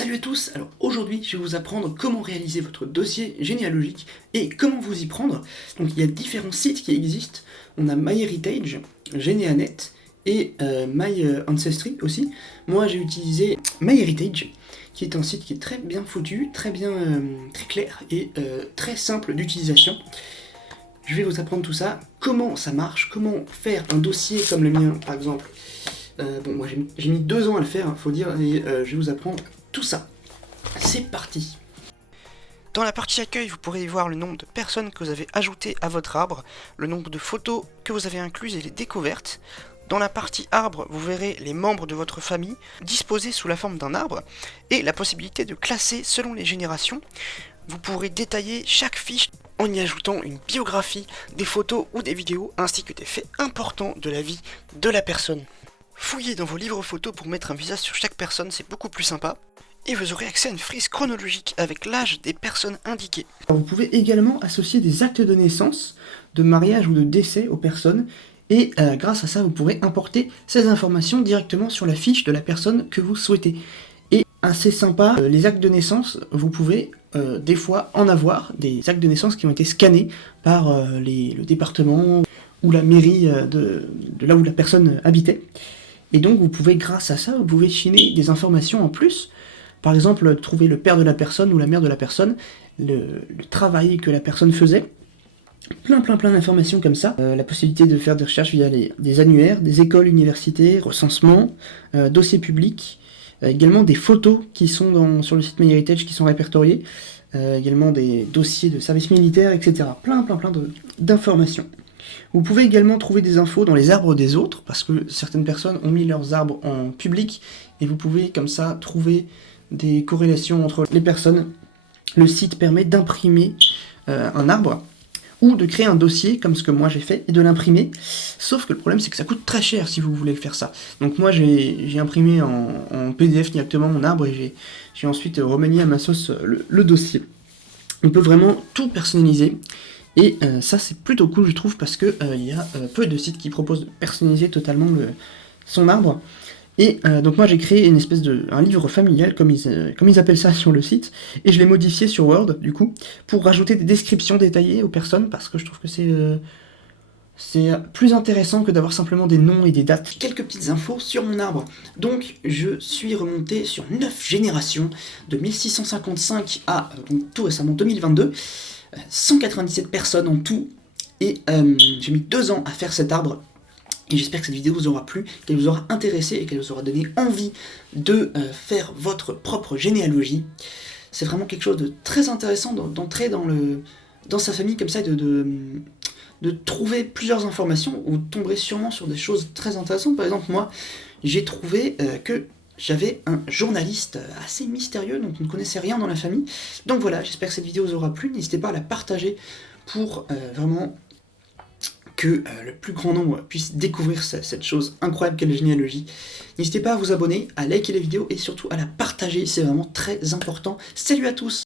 Salut à tous, alors aujourd'hui je vais vous apprendre comment réaliser votre dossier généalogique et comment vous y prendre. Donc il y a différents sites qui existent, on a MyHeritage, Geneanet et MyAncestry aussi. Moi j'ai utilisé MyHeritage qui est un site qui est très bien foutu, très clair et très simple d'utilisation. Je vais vous apprendre tout ça, comment ça marche, comment faire un dossier comme le mien par exemple. Bon, moi j'ai mis 2 ans à le faire, faut dire, et je vais vous apprendre tout ça. C'est parti. Dans la partie accueil, vous pourrez y voir le nombre de personnes que vous avez ajoutées à votre arbre, le nombre de photos que vous avez incluses et les découvertes. Dans la partie arbre, vous verrez les membres de votre famille disposés sous la forme d'un arbre et la possibilité de classer selon les générations. Vous pourrez détailler chaque fiche en y ajoutant une biographie, des photos ou des vidéos ainsi que des faits importants de la vie de la personne. Fouillez dans vos livres photos pour mettre un visage sur chaque personne, c'est beaucoup plus sympa. Et vous aurez accès à une frise chronologique avec l'âge des personnes indiquées. Vous pouvez également associer des actes de naissance, de mariage ou de décès aux personnes, et grâce à ça, vous pourrez importer ces informations directement sur la fiche de la personne que vous souhaitez. Et assez sympa, les actes de naissance, vous pouvez des fois en avoir, des actes de naissance qui ont été scannés par le département ou la mairie de là où la personne habitait. Et donc vous pouvez, grâce à ça, vous pouvez chiner des informations en plus. Par exemple, trouver le père de la personne ou la mère de la personne, le travail que la personne faisait. Plein d'informations comme ça. La possibilité de faire des recherches via des annuaires, des écoles, universités, recensements, dossiers publics. Également des photos qui sont sur le site MyHeritage qui sont répertoriées. Également des dossiers de service militaire, etc. Plein d'informations. Vous pouvez également trouver des infos dans les arbres des autres, parce que certaines personnes ont mis leurs arbres en public, et vous pouvez comme ça trouver des corrélations entre les personnes. Le site permet d'imprimer un arbre, ou de créer un dossier, comme ce que moi j'ai fait, et de l'imprimer. Sauf que le problème, c'est que ça coûte très cher si vous voulez faire ça. Donc moi, j'ai imprimé en PDF directement mon arbre, et j'ai ensuite remanié à ma sauce le dossier. On peut vraiment tout personnaliser. Et ça c'est plutôt cool je trouve parce que il y a peu de sites qui proposent de personnaliser totalement son arbre. Et donc moi j'ai créé une espèce un livre familial comme ils appellent ça sur le site, et je l'ai modifié sur Word du coup pour rajouter des descriptions détaillées aux personnes parce que je trouve que c'est plus intéressant que d'avoir simplement des noms et des dates. Quelques petites infos sur mon arbre. Donc je suis remonté sur 9 générations de 1655 à donc, tout récemment 2022. 197 personnes en tout, et j'ai mis 2 ans à faire cet arbre, et j'espère que cette vidéo vous aura plu, qu'elle vous aura intéressé et qu'elle vous aura donné envie de faire votre propre généalogie. C'est vraiment quelque chose de très intéressant d'entrer dans sa famille comme ça, et de trouver plusieurs informations. Vous tomberez sûrement sur des choses très intéressantes. Par exemple, moi, j'ai trouvé que j'avais un journaliste assez mystérieux, donc on ne connaissait rien dans la famille. Donc voilà, j'espère que cette vidéo vous aura plu. N'hésitez pas à la partager pour vraiment que le plus grand nombre puisse découvrir cette chose incroyable qu'est la généalogie. N'hésitez pas à vous abonner, à liker les vidéos et surtout à la partager, c'est vraiment très important. Salut à tous!